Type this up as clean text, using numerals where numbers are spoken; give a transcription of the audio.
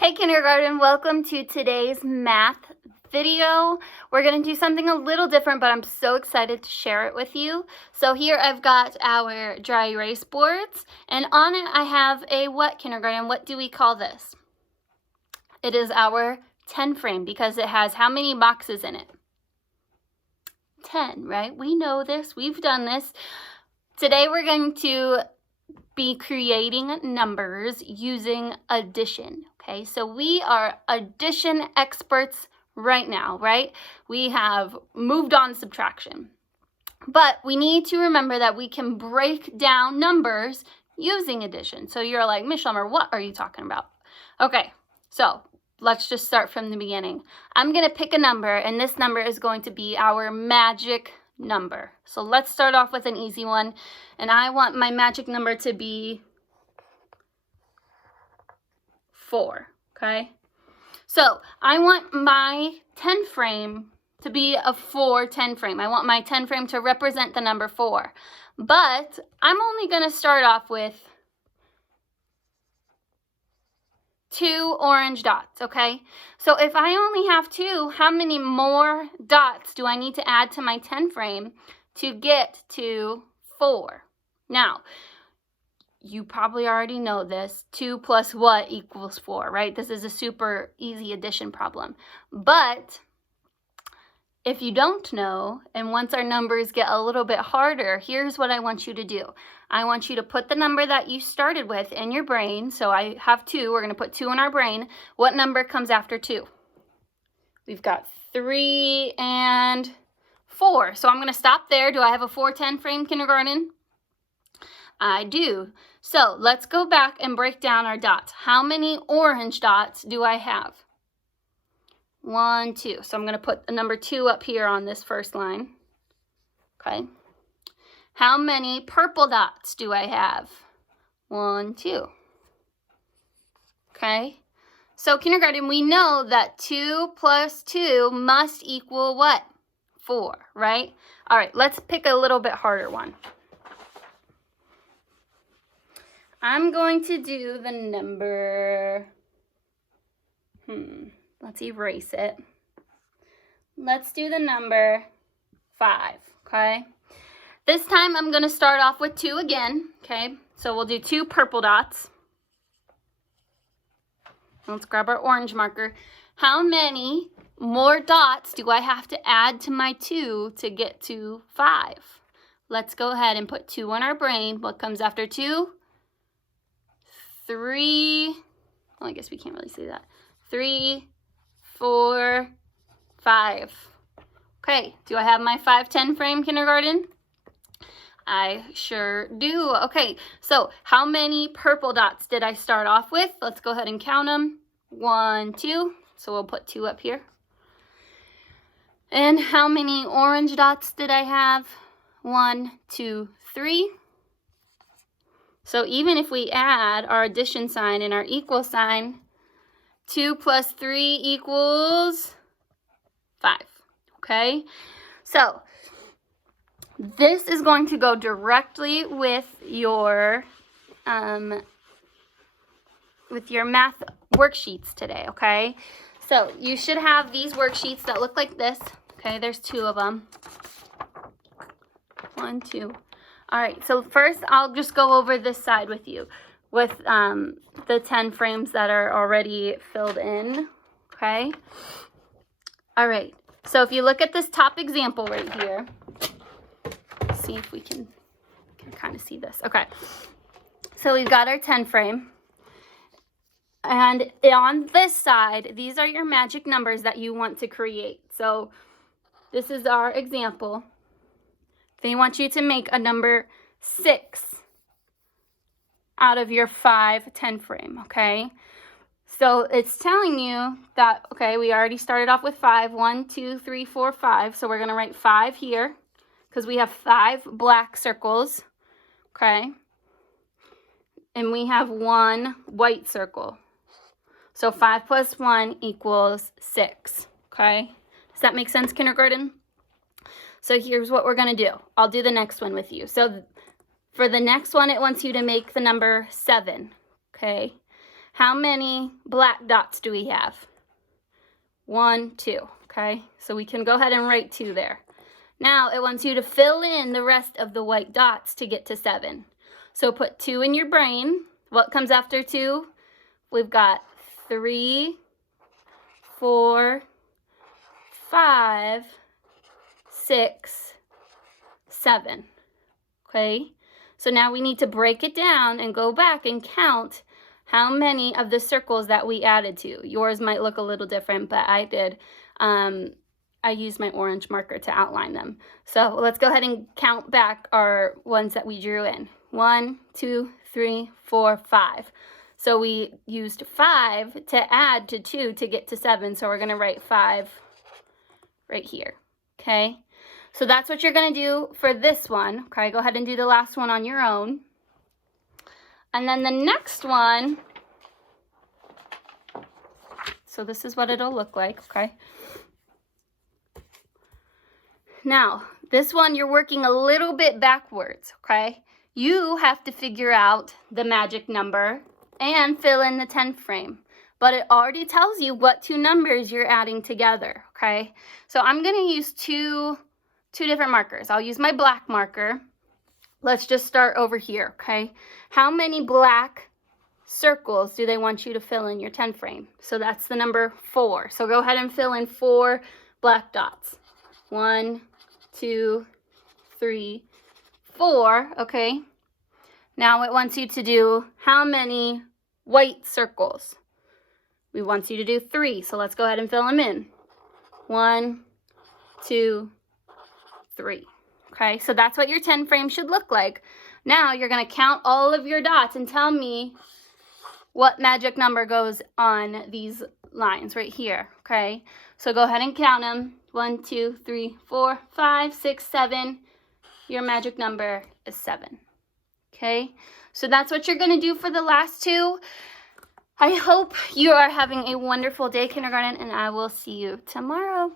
Hey kindergarten, welcome to today's math video. We're going to do something a little different, but I'm so excited to share it with you. So here I've got our dry erase boards, and on it I have a what, kindergarten? What do we call this? It is our 10 frame because it has how many boxes in it? 10, right? We know this. We've done this. Today we're going to be creating numbers using addition. Okay, so we are addition experts right now, right? We have moved on to subtraction. But we need to remember that we can break down numbers using addition. So you're like, Miss Schlemmer, what are you talking about? Okay, so let's just start from the beginning. I'm going to pick a number, and this number is going to be our magic number. So let's start off with an easy one, and I want my magic number to be 4, okay? So I want my 10 frame to be a 4 10 frame. I want my 10 frame to represent the number 4, but I'm only going to start off with 2 orange dots, okay? So if I only have 2, how many more dots do I need to add to my 10 frame to get to 4? Now, you probably already know this. 2 plus what equals 4, right? This is a super easy addition problem. But if you don't know, and once our numbers get a little bit harder, here's what I want you to do. I want you to put the number that you started with in your brain. So I have 2. We're going to put 2 in our brain. What number comes after 2? We've got 3 and 4. So I'm going to stop there. Do I have a 4 10 frame, kindergarten? I do. So let's go back and break down our dots. How many orange dots do I have? 1, 2. So I'm going to put the number 2 up here on this first line. Okay. How many purple dots do I have? 1, 2. Okay. So kindergarten, we know that 2 plus 2 must equal what? 4, right? All right, let's pick a little bit harder one. I'm going to do the number, let's erase it. Let's do the number 5, okay? This time I'm going to start off with 2 again, okay? So we'll do 2 purple dots. Let's grab our orange marker. How many more dots do I have to add to my 2 to get to 5? Let's go ahead and put 2 in our brain. What comes after 2? 3, well, I guess we can't really see that. 3, 4, 5. Okay, do I have my 5 10 frame, kindergarten? I sure do. Okay, so how many purple dots did I start off with? Let's go ahead and count them. 1, 2, so we'll put 2 up here. And how many orange dots did I have? 1, 2, 3. So even if we add our addition sign and our equal sign, 2 plus 3 equals 5, okay? So this is going to go directly with your math worksheets today, okay? So you should have these worksheets that look like this, okay? There's 2 of them. 1, 2. All right, so first I'll just go over this side with you with the 10 frames that are already filled in, okay? All right, so if you look at this top example right here, see if we can kind of see this. Okay, so we've got our 10 frame. And on this side, these are your magic numbers that you want to create. So this is our example. They want you to make a number 6 out of your 5 10 frame, okay? So it's telling you that, okay, we already started off with 5. 1, 2, 3, 4, 5. So we're going to write 5 here because we have 5 black circles, okay? And we have 1 white circle. So 5 plus 1 equals 6, okay? Does that make sense, kindergarten? So here's what we're going to do. I'll do the next one with you. So for the next one, it wants you to make the number 7, okay? how many black dots do we have? 1, 2, okay? So we can go ahead and write 2 there. Now it wants you to fill in the rest of the white dots to get to 7. So put 2 in your brain. What comes after 2? We've got 3, 4, 5, 6, 7. Okay? So now we need to break it down and go back and count how many of the circles that we added to. Yours might look a little different, but I did. I used my orange marker to outline them. So let's go ahead and count back our ones that we drew in. 1, 2, 3, 4, 5. So we used 5 to add to 2 to get to 7. So we're going to write 5 right here. Okay? So that's what you're going to do for this one. Okay, go ahead and do the last one on your own. And then the next one, so this is what it'll look like, okay? Now, this one you're working a little bit backwards, okay? You have to figure out the magic number and fill in the 10 frame. But it already tells you what 2 numbers you're adding together, okay? So I'm going to use two different markers. I'll use my black marker. Let's just start over here, okay? How many black circles do they want you to fill in your 10 frame? So that's the number 4. So go ahead and fill in 4 black dots. 1, 2, 3, 4, okay? Now it wants you to do how many white circles? We want you to do 3, so let's go ahead and fill them in. 1, 2, 3. Okay, so that's what your 10 frame should look like. Now you're going to count all of your dots and tell me what magic number goes on these lines right here. Okay, so go ahead and count them. 1, 2, 3, 4, 5, 6, 7. Your magic number is 7. Okay, so that's what you're going to do for the last 2. I hope you are having a wonderful day, kindergarten, and I will see you tomorrow.